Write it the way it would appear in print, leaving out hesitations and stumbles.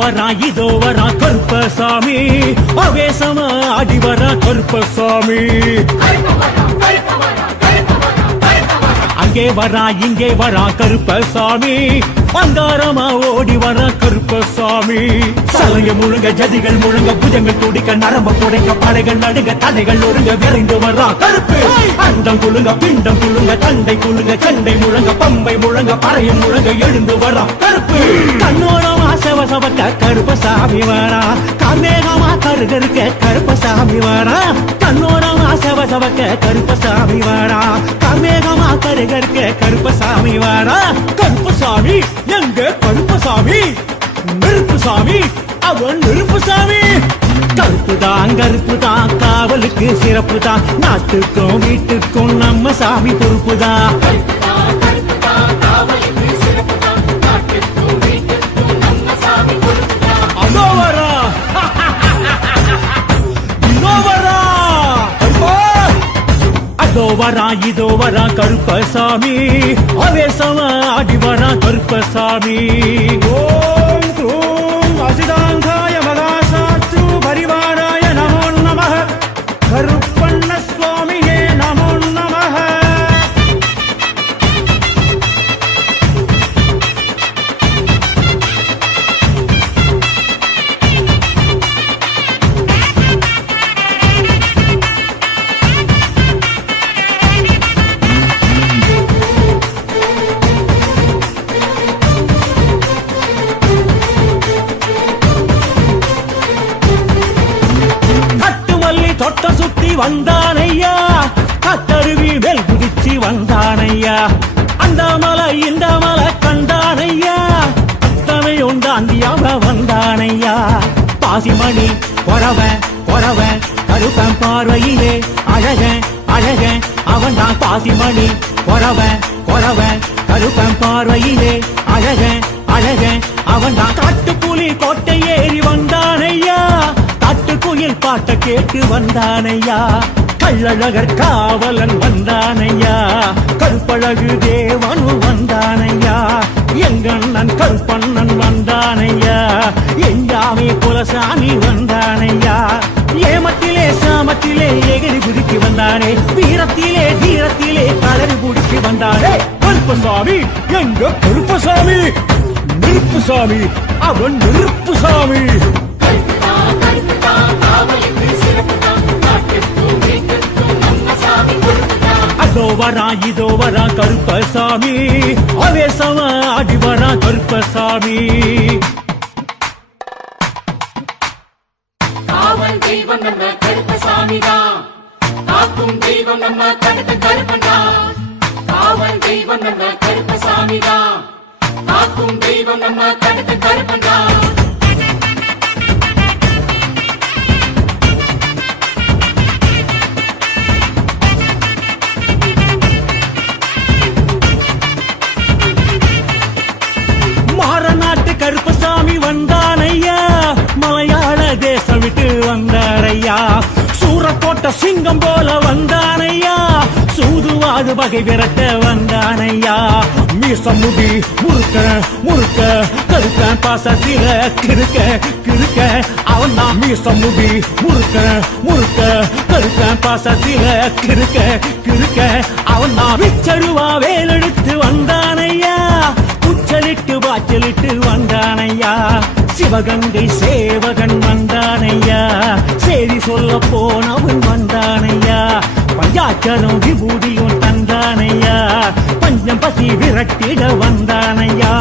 வரா இதோ வரா கருப்பசாமி, ஆவேசமா ஆடி வரா கருப்பசாமி. அங்கே வரா இங்கே வரா கருப்பசாமி, அங்காரமா ஓடி வரா கருப்பசாமி. சலங்க முழுங்க ஜதிகள் முழுங்க புஜங்கள் துடிக்க நரம்ப புடைக்க படைகள் நடுங்க தடைகள் ஒருங்க விரைந்து வரா கருப்பு. அண்டம் குழுங்க பிண்டம் குழுங்க தண்டை குழுங்க சண்டை முழங்க பம்பை முழங்க பறையும் முழங்க எழுந்து வரா கருப்பு. கண்ணோரமா சவசவக்க கருப்பசாமி வரா, கார்மேகமா கருகருக்க கருப்பசாமி வரா. கண்ணோரமா சவசவக்க கருப்பசாமி வரா, கார்மேகமா கருகருக்க கருப்பசாமி வரா. கருப்பசாமி எங்க கருப்பசாமி, நெருப்புசாமி அவன் நெருப்புசாமி. கருப்புதான் கருப்புதான் காவலுக்கு சிறப்புதான், நாட்டுக்கும் வீட்டுக்கும் நம்ம சாமி பொறுப்புதான். அதோ வரா இதோ வரா, அதோ வரா இதோ வரா கருப்பசாமி, ஆவேசமா ஆடி வரா கருப்பசாமி. ஓம் க்ரூம் அசிதாங்காய மகாசாஸ்து பரிவாராய நமோ நமः, கருப்பண்ண சுவாமியே நமோ நமः. தொட்ட சுத்தி வந்தானையா, கத்தருவி மேல் குதிச்சு வந்தானையா. அந்த மலை இந்த மலை கண்டானையா, அத்தனை உண்டாந்தியாவ வந்தானையா. பாசிமணி பொறவ பொறவ கருப்பன் பார்வையிலே அழக அழக அவன் தான். பாசிமணி பொறவ பொறவ கருப்பன் பார்வையிலே அழக அழக அவன் தான். காட்டுப்புலி கோட்டை ஏறி வந்தானையா, காட்டுக்குயில் பாட்ட கேட்டு வந்தானையா. கள்ளழகர் காவலன் வந்தானையா, கருப்பழகு தேவனு வந்தானையா. எங்கண்ணன் கருப்பண்ணன் வந்தானையா, எஞ்சாமி குலசாமி வந்தானையா. ஏமத்திலே சாமத்திலே எகிரி குதிக்கு வந்தானே, வீரத்திலே தீரத்திலே கலரி குடிக்கு வந்தானே. கருப்பசாமி எங்க கருப்பசாமி, நெருப்புசாமி அவன் நெருப்புசாமி. அதோ வரா இதோ வரா கருப்பசாமி, ஆவேசமா ஆடி வரா கருப்பசாமி. காவல் தெய்வம் நம்ம கருப்பசாமிதான், காக்கும் தெய்வம் நம்ம கடுத்த கருப்பன்தான். காவல் தெய்வம் நம்ம கருப்பசாமிதான், காக்கும் தெய்வம் நம்ம கடுத்த கருப்பன்தான். கருப்பசாமி வந்தானையா, மலையாள தேசம் விட்டு வந்தாரையா. சூரக்கோட்ட சிங்கம் போல வந்தானையா, சூதுவாது வகை விரட்ட வந்தானையா. மீசம் முடி முறுக்க முறுக்க கருப்பன் பாசத்தில கிறுக்க கிறுக்க அவன் தான். மீசம் முடி முறுக்க முறுக்க கருப்பன் பாசத்தில கிறுக்க கிறுக்க அவன் தான். விச்சருவா வேலெடுத்து வந்தானையா, உச்சலிட்டு வாச்சலிட்டு வந்தானையா. சிவகங்கை சேவகன் வந்தானையா, சேரி சொல்ல போனவன் வந்தானையா. பஞ்சாட்சரம் விபூதியும் தந்தானையா, பஞ்சம் பசி விரட்டிட வந்தானையா.